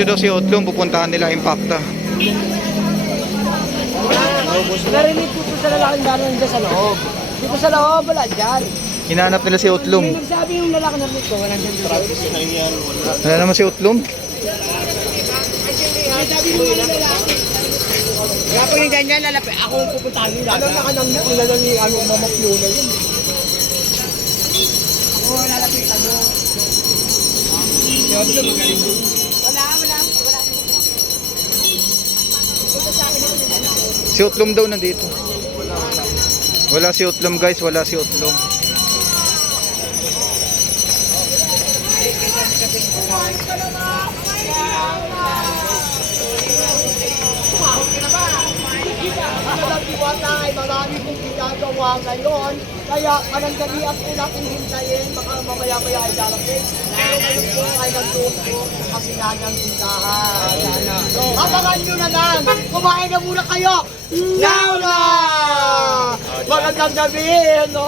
Nandito daw si Otlong, pupuntahan nila Impacta. Narinig ko po sa lalaking galing dyan sa loob. Dito sa loob, wala dyan. Hinahanap nila si May Otlong. nagsabi yung lalaki narinig ko, wala dyan. Travis na yan. Wala naman si Otlong. Kaya po yung ganyan, lalapit. Ako ang pupuntahan nila. Ano na kanang na? Wala lang yung ano, mamakyo na yun. Ako lalapitan mo. Wala, wala, Si Otlong daw nandito. Wala si Otlong guys, wala si. Ang diwata ay marami kong ginagawa ngayon. Kaya panandalian po natin hintayin. Baka mamaya-maya ay darating. Pero ngayon po ay nagtuto ang sinanyang tindahan. Abangan nyo na lang. Kumain na muna kayo. Now na! Magandang gabi, no?